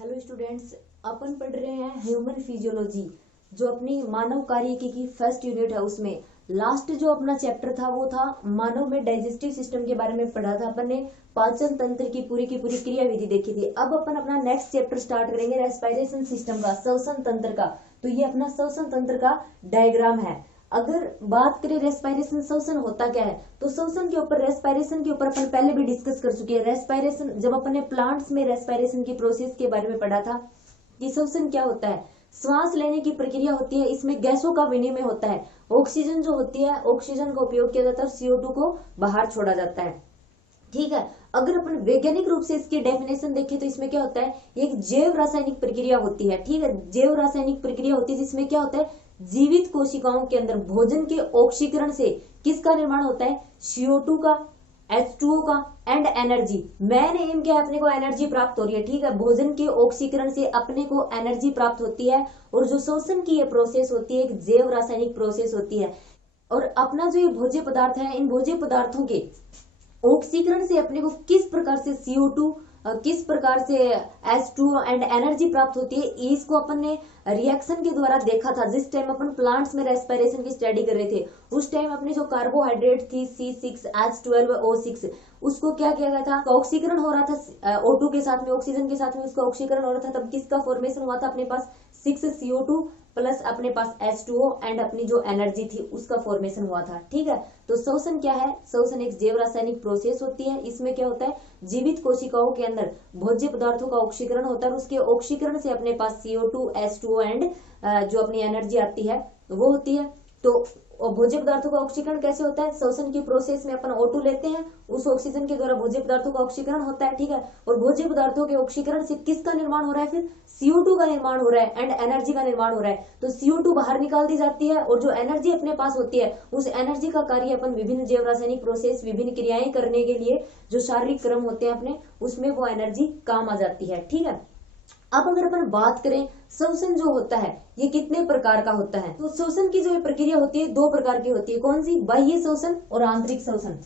Hello students, अपन पढ़ रहे हैं ह्यूमन फिजियोलॉजी जो अपनी मानव कार्यकी की फर्स्ट यूनिट है। उसमें लास्ट जो अपना चैप्टर था वो था मानव में डाइजेस्टिव सिस्टम के बारे में पढ़ा था। अपन ने पाचन तंत्र की पूरी क्रिया विधि देखी थी। अब अपन अपना नेक्स्ट चैप्टर स्टार्ट करेंगे रेस्पिरेशन सिस्टम का, श्वसन तंत्र का। तो ये अपना श्वसन तंत्र का डायग्राम है। अगर बात करें रेस्पिरेशन, श्वसन होता क्या है, तो श्वसन के ऊपर, रेस्पिरेशन के ऊपर अपन पहले भी डिस्कस कर चुके हैं। रेस्पिरेशन जब अपन ने प्लांट्स में रेस्पिरेशन की प्रोसेस के बारे में पढ़ा था कि श्वसन क्या होता है, श्वास लेने की प्रक्रिया होती है। इसमें गैसों का विनिमय होता है। ऑक्सीजन जो होती है, ऑक्सीजन का उपयोग किया जाता है, CO2 को बाहर छोड़ा जाता है। ठीक है। अगर अपन वैज्ञानिक रूप से इसकी डेफिनेशन देखें तो इसमें क्या होता है, एक जैव रासायनिक प्रक्रिया होती है। ठीक है, जैव रासायनिक प्रक्रिया होती है जिसमें क्या होता है, जीवित कोशिकाओं के अंदर भोजन के ऑक्सीकरण से किसका निर्माण होता है, CO2 का, H2O का एंड एनर्जी। मेन एम क्या है, अपने को एनर्जी प्राप्त हो रही है। ठीक है, भोजन के ऑक्सीकरण से अपने को एनर्जी प्राप्त होती है। और जो श्वसन की ये प्रोसेस होती है, एक जैव रासायनिक प्रोसेस होती है। और अपना जो ये भोज्य पदार्थ है, इन भोज्य पदार्थों के ऑक्सीकरण से अपने को किस प्रकार से CO2, किस प्रकार से H2O एंड एनर्जी प्राप्त होती है, इसको अपन ने रिएक्शन के द्वारा देखा था। जिस टाइम अपन प्लांट्स में रेस्पिरेशन की स्टडी कर रहे थे, उस टाइम अपनी जो कार्बोहाइड्रेट थी C6H12O6, उसको क्या किया गया था, ऑक्सीकरण हो रहा था O2 के साथ में, ऑक्सीजन के साथ में उसका ऑक्सीकरण हो रहा था। तब किसका फॉर्मेशन हुआ था, अपने पास 6CO2 प्लस अपने पास H2O एंड अपनी जो एनर्जी थी उसका फॉर्मेशन हुआ था। ठीक है, तो श्वसन क्या है, श्वसन एक जैव रासायनिक प्रोसेस होती है। इसमें क्या होता है, जीवित कोशिकाओं के अंदर भोज्य पदार्थों का ऑक्सीकरण होता है और उसके ऑक्सीकरण से अपने पास CO2, H2O एंड जो अपनी एनर्जी आती है वो होती है। तो भोज्य पदार्थों का ऑक्सीकरण कैसे होता है, श्वसन की प्रोसेस में अपन O2 लेते हैं, उस ऑक्सीजन के द्वारा भोज्य पदार्थों का ऑक्सीकरण होता है। ठीक है, और भोज्य पदार्थों के ऑक्सीकरण से किसका निर्माण हो रहा है, फिर CO2 का निर्माण हो रहा है एंड एनर्जी का निर्माण हो रहा है। तो CO2 बाहर निकाल दी जाती है और जो एनर्जी अपने पास होती है, उस एनर्जी का कार्य अपन विभिन्न जैव रासायनिक प्रोसेस, विभिन्न क्रियाएं करने के लिए जो शारीरिक क्रम होते हैं अपने, उसमें वो एनर्जी काम आ जाती है। ठीक है, अब अगर अपन बात करें श्वसन जो होता है ये कितने प्रकार का होता है, तो श्वसन की जो प्रक्रिया होती है दो प्रकार की होती है। कौन सी, बाह्य श्वसन और आंतरिक श्वसन।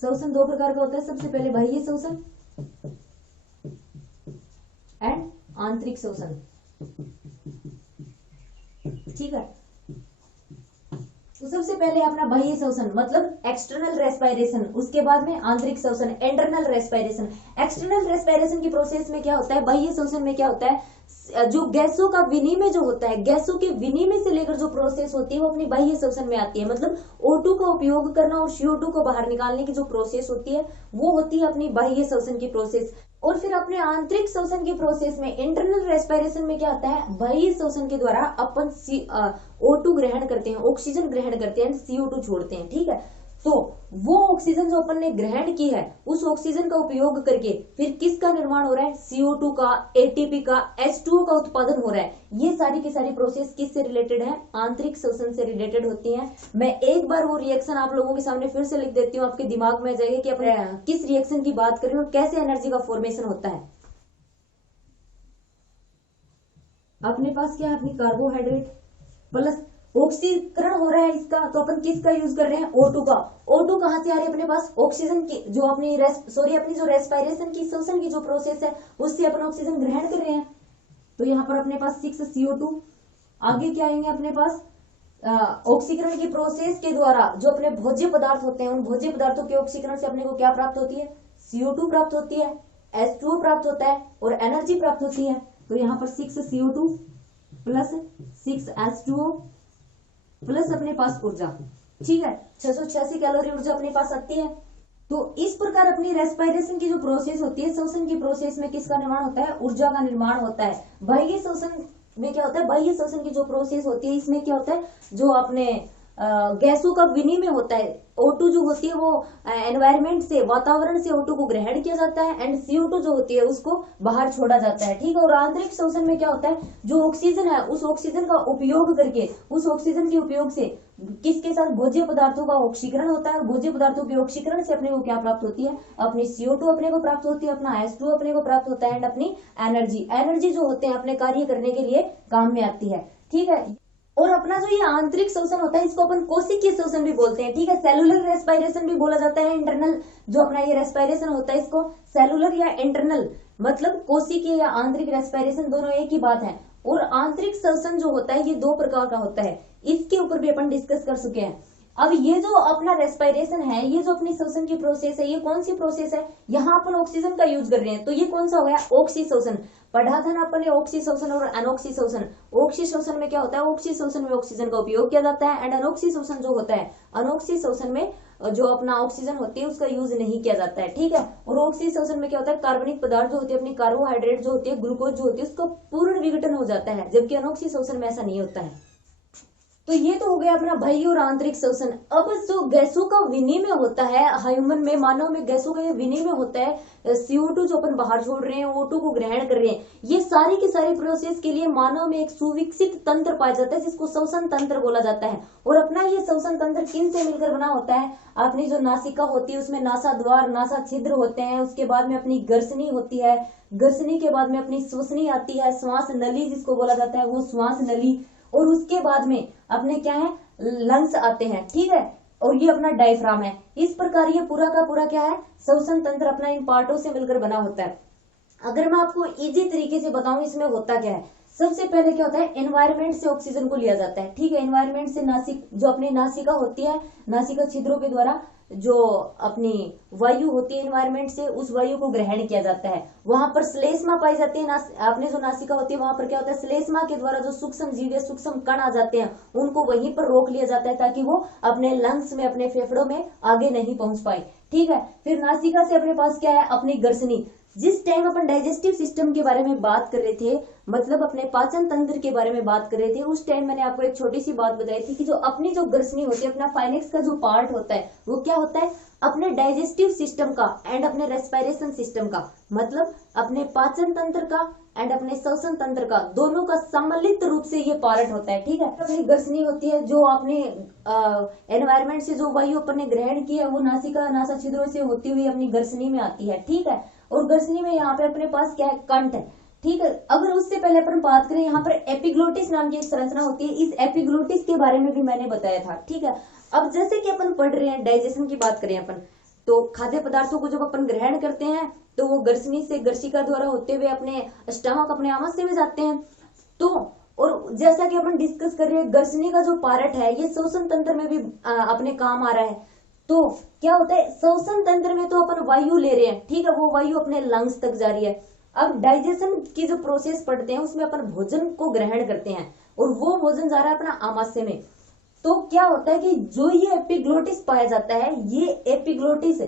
श्वसन दो प्रकार का होता है। सबसे पहले बाह्य श्वसन एंड आंतरिक श्वसन। ठीक है, तो सबसे पहले अपना बाह्य श्वसन मतलब एक्सटर्नल रेस्पिरेशन, उसके बाद में आंतरिक श्वसन, इंटरनल रेस्पिरेशन। एक्सटर्नल रेस्पिरेशन की प्रोसेस में क्या होता है, बाह्य श्वसन में क्या होता है, जो गैसों का विनिमय जो होता है, गैसों के विनिमय से लेकर जो प्रोसेस होती है वो अपनी बाह्य श्वसन में आती है। मतलब O2 का उपयोग करना और CO2 को बाहर निकालने की जो प्रोसेस होती है वो होती है अपनी बाह्य श्वसन की प्रोसेस। और फिर अपने आंतरिक श्वसन की प्रोसेस में, इंटरनल रेस्पिरेशन में क्या होता है, बाह्य श्वसन के द्वारा अपन O2 ग्रहण करते हैं, ऑक्सीजन ग्रहण करते हैं, CO2 छोड़ते हैं। ठीक है, तो वो ऑक्सीजन जो अपन ने ग्रहण की है, उस ऑक्सीजन का उपयोग करके फिर किसका निर्माण हो रहा है, CO2 का, ATP का, H2O का उत्पादन हो रहा है। ये सारी की सारी प्रोसेस किससे रिलेटेड है, आंतरिक श्वसन से रिलेटेड होती हैं। मैं एक बार वो रिएक्शन आप लोगों के सामने फिर से लिख देती हूँ, आपके दिमाग में आ जाएगा कि अपने किस रिएक्शन की बात कर रहे हैं और कैसे एनर्जी का फॉर्मेशन होता है। अपने पास क्या है, अपनी कार्बोहाइड्रेट प्लस ऑक्सीकरण हो रहा है इसका, तो अपन किसका यूज कर रहे हैं, O2 का। O2 कहां से आ रही है, अपने पास ऑक्सीजन की जो अपनी अपनी जो रेस्पिरेशन की, श्वसन की जो प्रोसेस है उससे अपन ऑक्सीजन ग्रहण कर रहे हैं। तो यहाँ पर अपने पास 6CO2। आगे क्या आएंगे अपने पास, ऑक्सीकरण की प्रोसेस के द्वारा जो अपने भोज्य पदार्थ होते हैं, उन भोज्य पदार्थों के ऑक्सीकरण से अपने को क्या प्राप्त होती है, CO2 प्राप्त होती है, H2O प्राप्त होता है और एनर्जी प्राप्त होती है। तो यहाँ पर 6CO2 प्लस 6H2O प्लस अपने पास ऊर्जा। ठीक है, 686 कैलोरी ऊर्जा अपने पास आती है। तो इस प्रकार अपनी रेस्पिरेशन की जो प्रोसेस होती है, श्वसन की प्रोसेस में किसका निर्माण होता है, ऊर्जा का निर्माण होता है। बाह्य श्वसन में क्या होता है, बाह्य श्वसन की जो प्रोसेस होती है इसमें क्या होता है, जो अपने गैसों का विनिमय होता है। O2 जो होती है वो एनवायरमेंट से, वातावरण से O2 को ग्रहण किया जाता है एंड CO2 जो होती है उसको बाहर छोड़ा जाता है। ठीक है, और आंतरिक श्वसन में क्या होता है, जो ऑक्सीजन है उस ऑक्सीजन का उपयोग करके, उस ऑक्सीजन के उपयोग से किसके साथ, भोज्य पदार्थों का ऑक्सीकरण होता है। भोज्य पदार्थों के ऑक्सीकरण से अपने को क्या प्राप्त होती है, अपनी CO2 अपने को प्राप्त होती है, अपना H2O अपने को प्राप्त होता है एंड अपनी एनर्जी जो होते हैं अपने कार्य करने के लिए काम में आती है। ठीक है, और अपना जो ये आंतरिक श्वसन होता है इसको अपन कोशिकीय श्वसन भी बोलते हैं। ठीक है, सेलुलर रेस्पिरेशन भी बोला जाता है। इंटरनल जो अपना ये रेस्पिरेशन होता है इसको सेलुलर या इंटरनल मतलब कोशिकीय या आंतरिक रेस्पिरेशन दोनों एक ही बात है। और आंतरिक श्वसन जो होता है ये दो प्रकार का होता है, इसके ऊपर भी अपन डिस्कस कर चुके हैं। अब ये जो अपना रेस्पिरेशन है, ये जो अपनी श्वसन की प्रोसेस है, ये कौन सी प्रोसेस है, यहाँ अपन ऑक्सीजन का यूज कर रहे हैं, तो ये कौन सा हो गया, ऑक्सी श्वसन। पढ़ा था ना अपन ने ऑक्सी श्वसन और अनोक्सी श्वसन। ऑक्सी श्वसन में क्या होता है, ऑक्सी श्वसन में ऑक्सीजन का उपयोग किया जाता है, एंड अनोक्सी श्वसन जो होता है, अनोक्सी श्वसन में जो अपना ऑक्सीजन होती है उसका यूज नहीं किया जाता है, ठीक है। और ऑक्सी श्वसन में क्या होता है, कार्बनिक पदार्थ जो होती है, अपनी कार्बोहाइड्रेट जो होती है, ग्लूकोज जो होती है, उसका पूर्ण विघटन हो जाता है, जबकि अनोक्सी श्वसन में ऐसा नहीं होता है। तो ये तो हो गया अपना बाह्य और आंतरिक श्वसन। अब जो गैसों का विनिमय होता है ह्यूमन में, मानव में गैसों का ये विनिमय होता है, CO2 जो अपन बाहर छोड़ रहे हैं, O2 को ग्रहण कर रहे हैं, ये सारी की सारी प्रोसेस के लिए मानव में एक सुविकसित तंत्र पाया जाता है जिसको श्वसन तंत्र बोला जाता है। और अपना ये श्वसन तंत्र किन से मिलकर बना होता है, अपनी जो नासिका होती है उसमें नासा द्वार, नासा छिद्र होते हैं, उसके बाद में अपनी गर्सनी होती है, गर्सनी के बाद में अपनी श्वसनी आती है, श्वास नली जिसको बोला जाता है वो श्वास नली, और उसके बाद में अपने क्या है, लंग्स आते हैं, ठीक है, और ये अपना डायफ्राम है। इस प्रकार ये पूरा का पूरा क्या है, श्वसन तंत्र अपना इन पार्टों से मिलकर बना होता है। अगर मैं आपको इजी तरीके से बताऊं इसमें होता क्या है, सबसे पहले क्या होता है, एनवायरमेंट से ऑक्सीजन को लिया जाता है, ठीक है, एनवायरमेंट से नासिक जो अपनी नासिका होती है, नासिका छिद्रों के द्वारा जो अपनी वायु होती है एनवायरमेंट से, उस वायु को ग्रहण किया जाता है। वहां पर श्लेष्मा पाई जाती है, अपने जो नासिका होती है वहां पर क्या होता है, श्लेष्मा के द्वारा जो सूक्ष्म जीव या सूक्ष्म कण आ जाते हैं उनको वहीं पर रोक लिया जाता है ताकि वो अपने लंग्स में, अपने फेफड़ों में आगे नहीं पहुंच पाए, ठीक है। फिर नासिका से अपने पास क्या है, अपनी गर्सनी। जिस टाइम अपन डाइजेस्टिव सिस्टम के बारे में बात कर रहे थे, मतलब अपने पाचन तंत्र के बारे में बात कर रहे थे, उस टाइम मैंने आपको एक छोटी सी बात बताई थी कि जो अपनी जो गर्सनी होती है, अपना फाइनेक्स का जो पार्ट होता है वो क्या होता है, अपने डाइजेस्टिव सिस्टम का एंड अपने रेस्पिरेशन सिस्टम का, मतलब अपने पाचन तंत्र का एंड अपने श्वसन तंत्र का, दोनों का सम्मिलित रूप से ये पार्ट होता है, ठीक है। अपनी गर्सनी होती है जो अपने एनवायरमेंट से जो वायु अपन ने ग्रहण की है वो नासिका नासा छिद्रों से होती हुई अपनी गर्सनी में आती है, ठीक है। और गर्सनी में यहाँ पे अपने पास क्या है, कंठ है, ठीक है। अगर उससे पहले अपन बात करें, यहाँ पर एपिग्लोटिस नाम की एक संरचना होती है, इस एपिग्लोटिस के बारे में भी मैंने बताया था, ठीक है। अब जैसे कि अपन पढ़ रहे हैं डाइजेशन की बात करें अपन, तो खाद्य पदार्थों को जब अपन ग्रहण करते हैं तो वो गर्सनी से, गर्शिका द्वारा होते हुए अपने स्टमक, अपने आमाशय में जाते हैं। तो और जैसा कि अपन डिस्कस कर रहे हैं, गर्सनी का जो पार्ट है ये श्वसन तंत्र में भी अपने काम आ रहा है। तो क्या होता है, श्वसन तंत्र में तो अपन वायु ले रहे हैं, ठीक है, वो वायु अपने लंग्स तक जा रही है। अब डाइजेशन की जो प्रोसेस पढ़ते हैं उसमें अपन भोजन को ग्रहण करते हैं और वो भोजन जा रहा है अपना आमाशय में। तो क्या होता है कि जो ये एपिग्लोटिस पाया जाता है, ये एपिग्लोटिस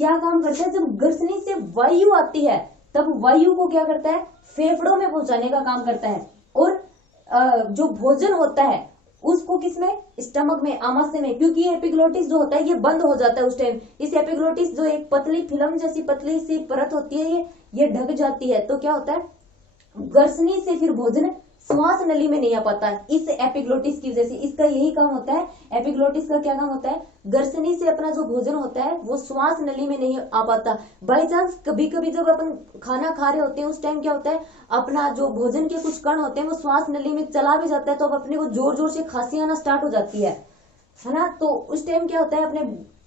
क्या काम करता है, जब गर्सनी से वायु आती है तब वायु को क्या करता है, फेफड़ों में पहुंचाने का काम करता है। और जो भोजन होता है उसको किसमें, स्टमक में, आमाशय में, क्योंकि ये एपिग्लोटिस जो होता है ये बंद हो जाता है उस टाइम। इस एपिग्लोटिस जो एक पतली फिल्म जैसी पतली सी परत होती है, ये ढक जाती है। तो क्या होता है, गर्सनी से फिर भोजन श्वास नली में नहीं आ पाता है इस एपिग्लोटिस की वजह से। इसका यही काम होता है, एपिग्लोटिस का क्या काम होता है, गर्सनी से अपना जो भोजन होता है वो श्वास नली में नहीं आ पाता। बाई चांस कभी कभी जब अपन खाना खा रहे होते हैं उस टाइम क्या होता है, अपना जो भोजन के कुछ कण होते हैं वो श्वास नली में चला भी जाता है, तो अब अपने को जोर जोर से खांसी आना स्टार्ट हो जाती है ना। तो उस टाइम क्या होता है, अपने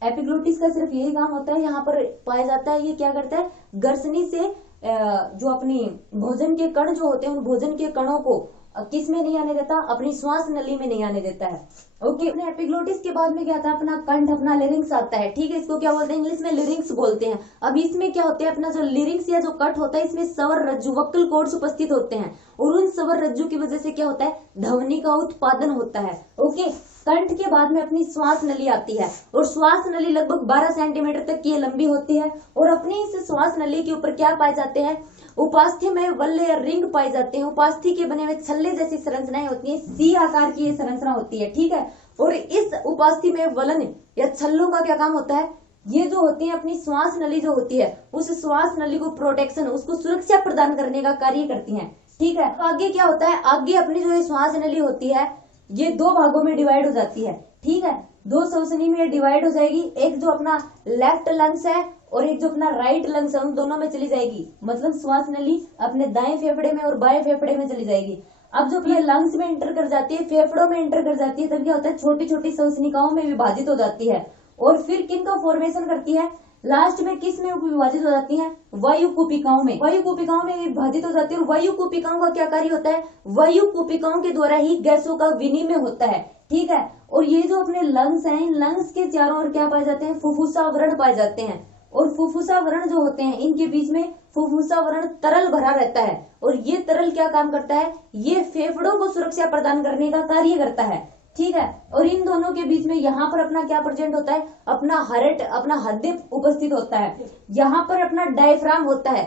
एपिग्लोटिस का सिर्फ यही काम होता है, यहाँ पर पाया जाता है, ये क्या करता है, गर्सनी से जो अपनी भोजन के कण जो होते हैं उन भोजन के कणों को किस में नहीं आने देता, अपनी श्वास नली में नहीं आने देता है। ओके, अपने एपिग्लोटिस के बाद में क्या आता है, अपना कंठ, अपना लिरिंक्स आता है, ठीक है। इसको क्या बोलते हैं, इंग्लिश में लिरिंक्स बोलते हैं। अब इसमें क्या होते हैं, अपना जो लिरिंक्स या जो कट होता है इसमें स्वर रज्जु, वक्कल कॉर्ड्स उपस्थित होते हैं और उन स्वर रज्जु की वजह से क्या होता है, ध्वनि का उत्पादन होता है। ओके, कंठ के बाद में अपनी श्वास नली आती है और श्वास नली लगभग 12 सेंटीमीटर तक की लंबी होती है और अपनी इस श्वास नली के ऊपर क्या पाए जाते हैं, उपास्थि में वल्ले या रिंग पाए जाते हैं। उपास्थि के बने हुए छल्ले जैसी संरचनाएं होती हैं, सी आकार की ये संरचना होती है, ठीक है। और इस उपास्थि में वलन या छल्लों का क्या काम होता है, ये जो होती है अपनी श्वास नली जो होती है उस श्वास नली को प्रोटेक्शन, उसको सुरक्षा प्रदान करने का कार्य करती है, ठीक है। आगे क्या होता है, आगे अपनी जो श्वास नली होती है ये दो भागों में डिवाइड हो जाती है, ठीक है। दो श्वसनी में डिवाइड हो जाएगी, एक जो अपना लेफ्ट लंग्स है और एक जो अपना राइट लंग्स है, उन दोनों में चली जाएगी। मतलब श्वास नली अपने दाएं फेफड़े में और बाएं फेफड़े में चली जाएगी। अब जो अपने लंग्स में एंटर कर जाती है, फेफड़ों में एंटर कर जाती है, तब क्या होता है, छोटी छोटी श्वसनिकाओं में विभाजित हो जाती है और फिर किनका फॉर्मेशन करती है, लास्ट में किस में विभाजित हो जाती हैं? वायु कूपिकाओं में। वायु कूपिकाओं में विभाजित हो जाती है। और वायु कूपिकाओं का क्या कार्य होता है? वायु कूपिकाओं के द्वारा ही गैसों का विनिमय होता है, ठीक है। और ये जो अपने लंग्स हैं, इन लंग्स के चारों ओर क्या पाए जाते हैं? फुफ्फुसा आवरण पाए जाते हैं। और फुफ्फुसा आवरण जो होते हैं, इनके बीच में फुफ्फुसा आवरण तरल भरा रहता है। और ये तरल क्या काम करता है? ये फेफड़ों को सुरक्षा प्रदान करने का कार्य करता है, ठीक है। और इन दोनों के बीच में यहाँ पर अपना क्या प्रेजेंट होता है? अपना हार्ट, अपना हृदय उपस्थित होता है। यहाँ पर अपना डायफ्राम होता है,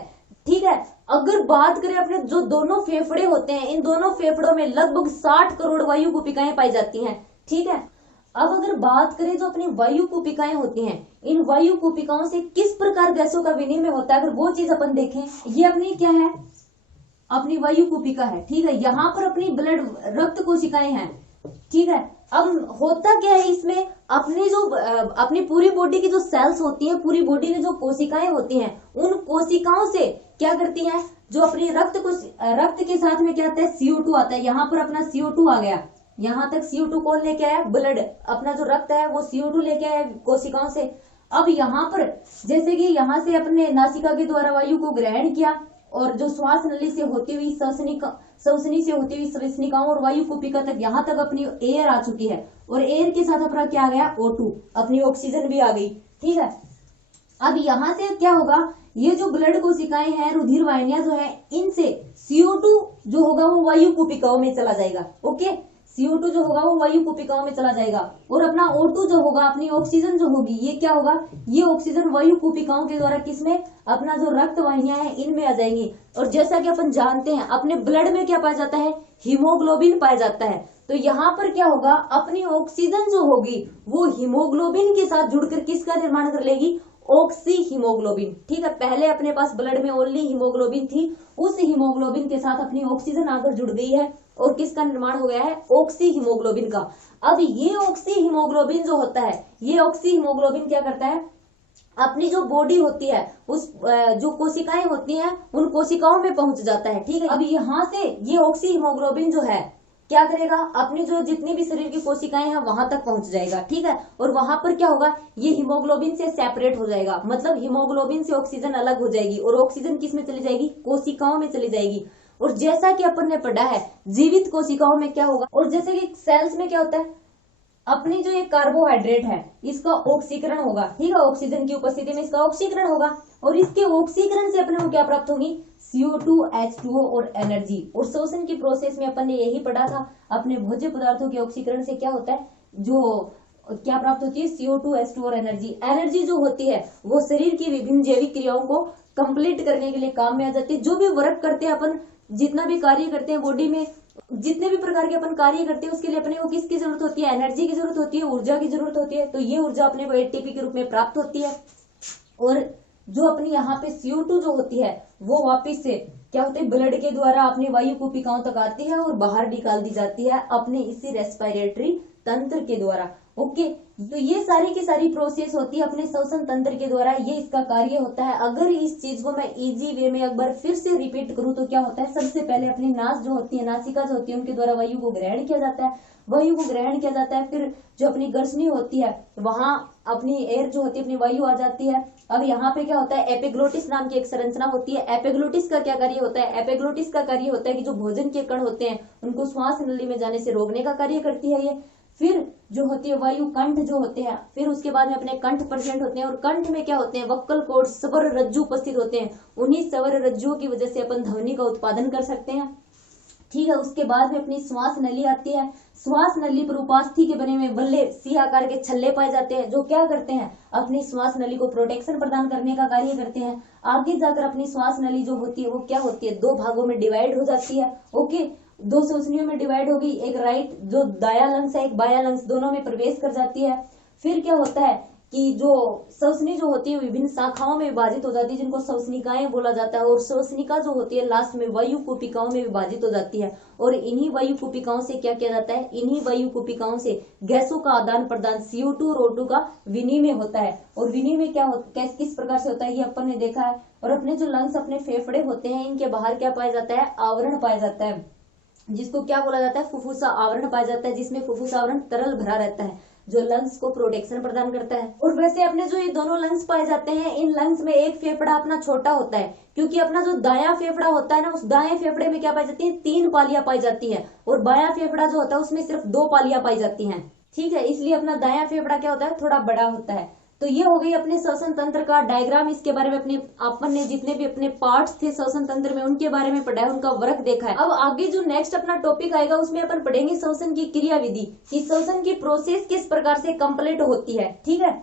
ठीक है। अगर बात करें अपने जो दोनों फेफड़े होते हैं, इन दोनों फेफड़ों में लगभग 60 करोड़ वायु कूपिकाएं पाई जाती हैं, ठीक है। अब अगर बात करें जो अपनी वायु कूपिकाएं होती हैं, इन वायु कूपिकाओं से किस प्रकार गैसों का विनिमय होता है, अगर वो चीज अपन देखें, ये अपनी क्या है? अपनी वायु कूपिका है, ठीक है। यहाँ पर अपनी ब्लड रक्त कोशिकाएं हैं, ठीक है। अब होता क्या है इसमें? अपनी जो अपनी पूरी बॉडी की जो सेल्स होती हैं, पूरी बॉडी में जो कोशिकाएं होती हैं, उन कोशिकाओं से क्या करती हैं? जो अपनी रक्त के साथ में क्या आता है? CO2 आता है। यहाँ पर अपना CO2 आ गया, यहाँ तक CO2 कौन लेके आया? ब्लड, अपना जो रक्त है वो CO2 लेके आया कोशिकाओं से। अब यहाँ पर जैसे कि यहाँ से अपने नासिका के द्वारा वायु को ग्रहण किया, और जो श्वास नली से होती हुई श्वसनी से होती हुई श्वसनिकाओं और वायु कूपिका तक, यहाँ तक अपनी एयर आ चुकी है। और एयर के साथ अपना क्या आ गया? O2, अपनी ऑक्सीजन भी आ गई, ठीक है। अब यहाँ से क्या होगा? ये जो ब्लड कोशिकाएं हैं, रुधिर वाहिनियां जो है, इनसे CO2 जो होगा वो वायु कूपिकाओं में चला जाएगा, ओके। CO2 जो होगा वो वायु कूपिकाओं में चला जाएगा। और अपना O2 जो होगा, अपनी ऑक्सीजन जो होगी, ये क्या होगा? ये ऑक्सीजन वायु कूपिकाओं के द्वारा किसमें? अपना जो रक्त वाहिनियां हैं, इनमें आ जाएंगी। और जैसा कि अपन जानते हैं, अपने ब्लड में क्या पाया जाता है? हीमोग्लोबिन पाया जाता है। तो यहाँ पर क्या होगा? अपनी ऑक्सीजन जो होगी वो हीमोग्लोबिन के साथ जुड़कर किसका निर्माण कर लेगी? ऑक्सी हीमोग्लोबिन, ठीक है। पहले अपने पास ब्लड में ओनली हीमोग्लोबिन थी, उस हीमोग्लोबिन के साथ अपनी ऑक्सीजन आकर जुड़ गई है, और किसका निर्माण हो गया है? ऑक्सी हीमोग्लोबिन का। अब ये ऑक्सी हीमोग्लोबिन जो होता है, ये ऑक्सी हीमोग्लोबिन क्या करता है? अपनी जो बॉडी होती है, उस जो कोशिकाएं होती हैं, उन कोशिकाओं में पहुंच जाता है, ठीक है। अब यहाँ से ये ऑक्सी हीमोग्लोबिन जो है क्या करेगा? अपनी जो जितनी भी शरीर की कोशिकाएं हैं वहां तक पहुंच जाएगा, ठीक है। और वहां पर क्या होगा? ये हीमोग्लोबिन से सेपरेट हो जाएगा, मतलब हीमोग्लोबिन से ऑक्सीजन अलग हो जाएगी, और ऑक्सीजन किस में चली जाएगी? कोशिकाओं में चली जाएगी। और जैसा कि अपन ने पढ़ा है, जीवित कोशिकाओं में क्या होगा? और जैसे कि सेल्स में क्या होता है? अपनी जो ये कार्बोहाइड्रेट है, इसका ऑक्सीकरण होगा, ठीक है। ऑक्सीजन की उपस्थिति में इसका ऑक्सीकरण होगा, और इसके ऑक्सीकरण से अपने को क्या प्राप्त होगी? CO2, H2O और एनर्जी। और श्वसन की प्रोसेस में अपन ने यही पढ़ा था, अपने भोज्य पदार्थों के ऑक्सीकरण से क्या होता है? जो क्या प्राप्त होती है? CO2, H2O और एनर्जी। एनर्जी जो होती है वो शरीर की विभिन्न जैविक क्रियाओं को कंप्लीट करने के लिए काम में आ जाती है। जो भी वर्क करते हैं अपन, जितना भी कार्य करते हैं बॉडी में, जितने भी प्रकार के अपन कार्य करते हैं, उसके लिए अपने को किसकी जरूरत होती है? एनर्जी की जरूरत होती है, ऊर्जा की जरूरत होती है। तो ये ऊर्जा अपने को ATP के रूप में प्राप्त होती है। और जो अपनी यहाँ पे CO2 जो होती है वो वापिस से क्या होते हैं? ब्लड के द्वारा अपनी वायु कूपिकाओं तक आती है और बाहर निकाल दी जाती है अपने इसी रेस्पिरेटरी तंत्र के द्वारा, ओके। तो ये सारी की सारी प्रोसेस होती है अपने श्वसन तंत्र के द्वारा, ये इसका कार्य होता है। अगर इस चीज को मैं इजी वे में एक बार फिर से रिपीट करूं तो क्या होता है? सबसे पहले अपनी नास जो होती है, नासिका जो होती है, उनके द्वारा वायु को ग्रहण किया जाता है, वायु को ग्रहण किया जाता है। फिर जो अपनी गर्सनी होती है, वहां अपनी एयर जो होती है, अपनी वायु आ जाती है। अब यहाँ पे क्या होता है? एपिग्लोटिस नाम की एक संरचना होती है। एपिग्लोटिस का क्या कार्य होता है? एपिग्लोटिस का कार्य होता है कि जो भोजन के कण होते हैं उनको श्वास नली में जाने से रोकने का कार्य करती है ये। फिर जो होती है वायु कंठ जो होते हैं, फिर उसके बाद में अपने कंठ प्रेजेंट होते हैं, और कंठ में क्या होते हैं? वक्कल कोड, स्वर रज्जु उपस्थित होते हैं। उन्हीं स्वर रज्जुओं की वजह से अपन ध्वनि का उत्पादन कर सकते हैं, ठीक है। उसके बाद में अपनी श्वास नली आती है। श्वास नली पर उपास्थि के बने हुए बल्ले सी आकार के छल्ले पाए जाते हैं, जो क्या करते हैं? अपनी श्वास नली को प्रोटेक्शन प्रदान करने का कार्य करते हैं। आगे जाकर अपनी श्वास नली जो होती है वो क्या होती है? 2 भागों में डिवाइड हो जाती है, ओके। 2 श्वसनियों में डिवाइड होगी, एक राइट जो दाया लंग्स है, एक बाया लंग्स, दोनों में प्रवेश कर जाती है। फिर क्या होता है कि जो श्वसनी जो होती है विभिन्न शाखाओं में विभाजित हो जाती है, जिनको श्वसनिकाएं बोला जाता है। और श्वसनिका जो होती है लास्ट में वायु कूपिकाओं में विभाजित हो जाती है। और इन्हीं वायु कूपिकाओं से क्या किया जाता है? इन्हीं वायु कूपिकाओं से गैसों का आदान प्रदान, CO2 और O2 का विनिमय होता है। और विनिमय क्या किस प्रकार से होता है ये अपन ने देखा है। और अपने जो लंग्स, अपने फेफड़े होते हैं, इनके बाहर क्या पाया जाता है? आवरण पाया जाता है, जिसको क्या बोला जाता है? फुफ्फुसा आवरण पाया जाता है, जिसमें फुफ्फुसा आवरण तरल भरा रहता है। जो लंग्स को प्रोटेक्शन प्रदान करता है। और वैसे अपने जो ये दोनों लंग्स पाए जाते हैं, इन लंग्स में एक फेफड़ा अपना छोटा होता है, क्योंकि अपना जो दायां फेफड़ा होता है ना, उस दाएं फेफड़े में क्या पाई जाती है, 3 पालियां पाई जाती है, और बायां फेफड़ा जो होता है उसमें सिर्फ 2 पालियां पाई जाती हैं। ठीक है, इसलिए अपना दायां फेफड़ा क्या होता है, थोड़ा बड़ा होता है। तो ये हो गई अपने श्वसन तंत्र का डायग्राम। इसके बारे में अपन ने जितने भी अपने पार्ट्स थे श्वसन तंत्र में उनके बारे में पढ़ा है, उनका वर्क देखा है। अब आगे जो नेक्स्ट अपना टॉपिक आएगा उसमें अपन पढ़ेंगे श्वसन की क्रिया विधि, कि श्वसन की प्रोसेस किस प्रकार से कंप्लीट होती है। ठीक है,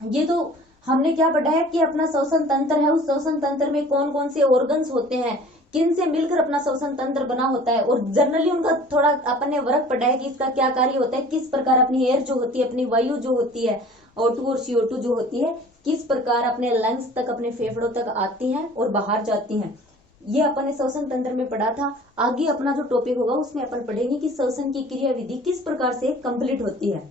ये तो हमने क्या पढ़ा है कि अपना श्वसन तंत्र है, उस श्वसन तंत्र में कौन कौन से ऑर्गन्स होते हैं, किन से मिलकर अपना श्वसन तंत्र बना होता है, और जनरली उनका थोड़ा अपन ने वर्क पढ़ा है कि इसका क्या कार्य होता है, किस प्रकार अपनी एयर जो होती है, अपनी वायु जो होती है O2 और CO2 जो होती है, किस प्रकार अपने लंग्स तक, अपने फेफड़ों तक आती हैं और बाहर जाती हैं। ये अपन ने श्वसन तंत्र में पढ़ा था। आगे अपना जो टॉपिक होगा उसमें अपन पढ़ेंगे कि श्वसन की क्रिया विधि किस प्रकार से कंप्लीट होती है।